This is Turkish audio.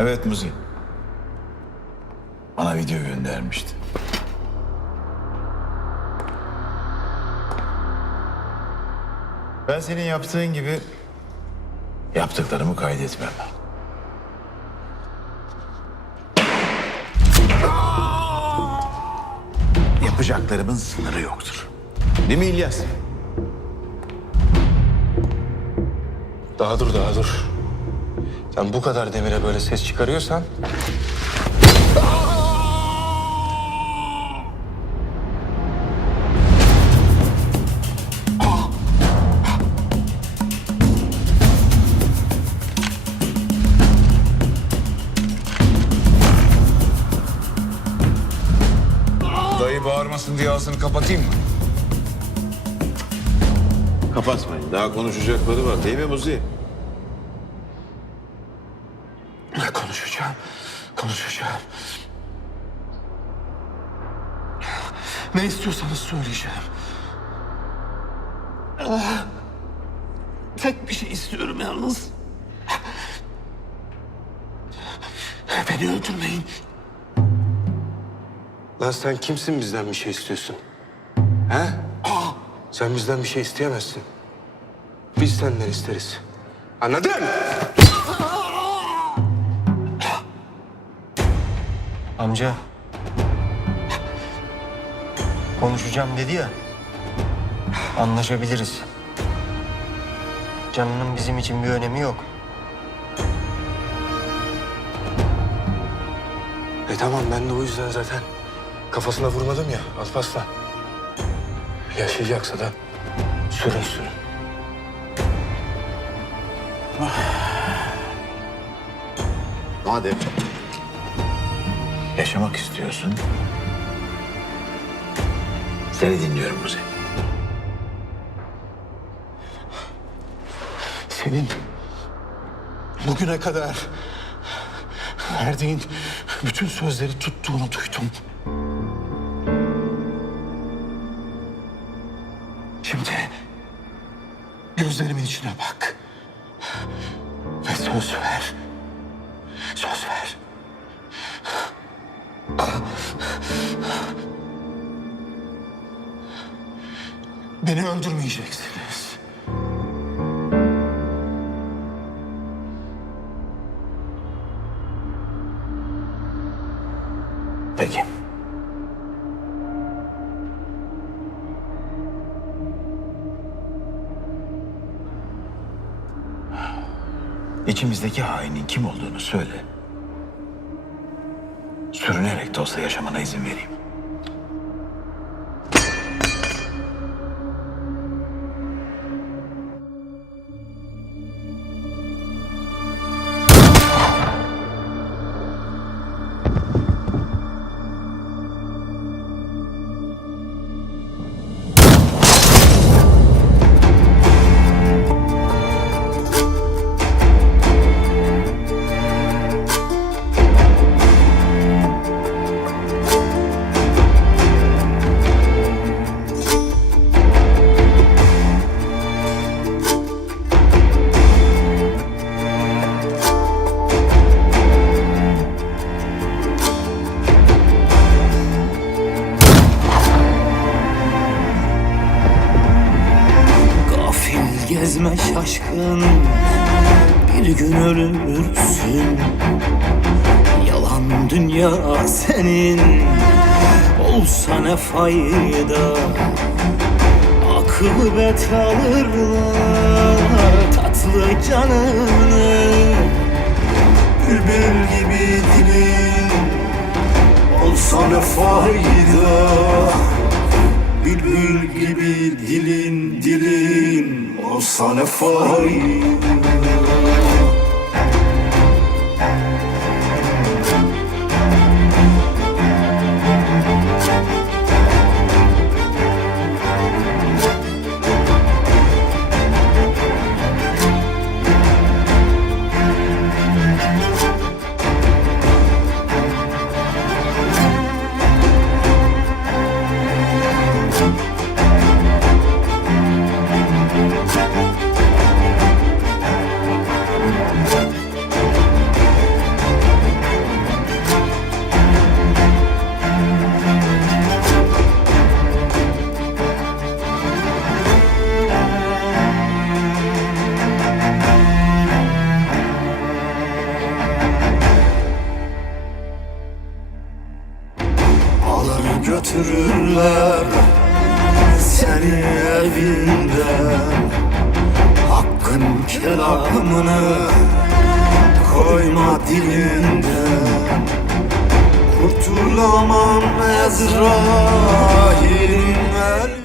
Evet Muzi. Bana video göndermişti. Ben senin yaptığın gibi yaptıklarımı kaydetmem. Yapacaklarımın sınırı yoktur. Değil mi İlyas? Daha dur daha dur. Sen bu kadar demire böyle ses çıkarıyorsan... Dayı bağırmasın diye kapatayım mı? Kapatmayın. Daha konuşacakları var değil mi Muzi? Ne konuşacağım? Konuşacağım. Ne istiyorsanız söyleyeceğim. Tek bir şey istiyorum yalnız. Beni öldürmeyin. Lan sen kimsin bizden bir şey istiyorsun? He? Sen bizden bir şey isteyemezsin. Biz senden isteriz. Anladın? Amca. Konuşacağım dedi ya. Anlaşabiliriz. Canının bizim için bir önemi yok. E tamam ben de o yüzden zaten kafasına vurmadım ya Alparslan. Yaşayacaksa da sürünsün. Madem yaşamak istiyorsun, seni dinliyorum Muzi. Senin bugüne kadar verdiğin bütün sözleri tuttuğunu duydum. Şimdi gözlerimin içine bak. Ve söz ver. Beni öldürmeyeceksiniz. Peki. İçimizdeki hainin kim olduğunu söyle. Sürünerek de olsa yaşamana izin vereyim. Gezme şaşkın Bir gün ölürsün. Yalan dünya senin Olsa ne fayda? Akıbet alırlar Tatlı canını. Bülbül gibi dilin Olsa ne fayda? Bülbül gibi dilin dilin olsa fayda götürürler Seni evinden. Hakkın kelamını koyma dilinden. Kurtulamam Ezrail'in eli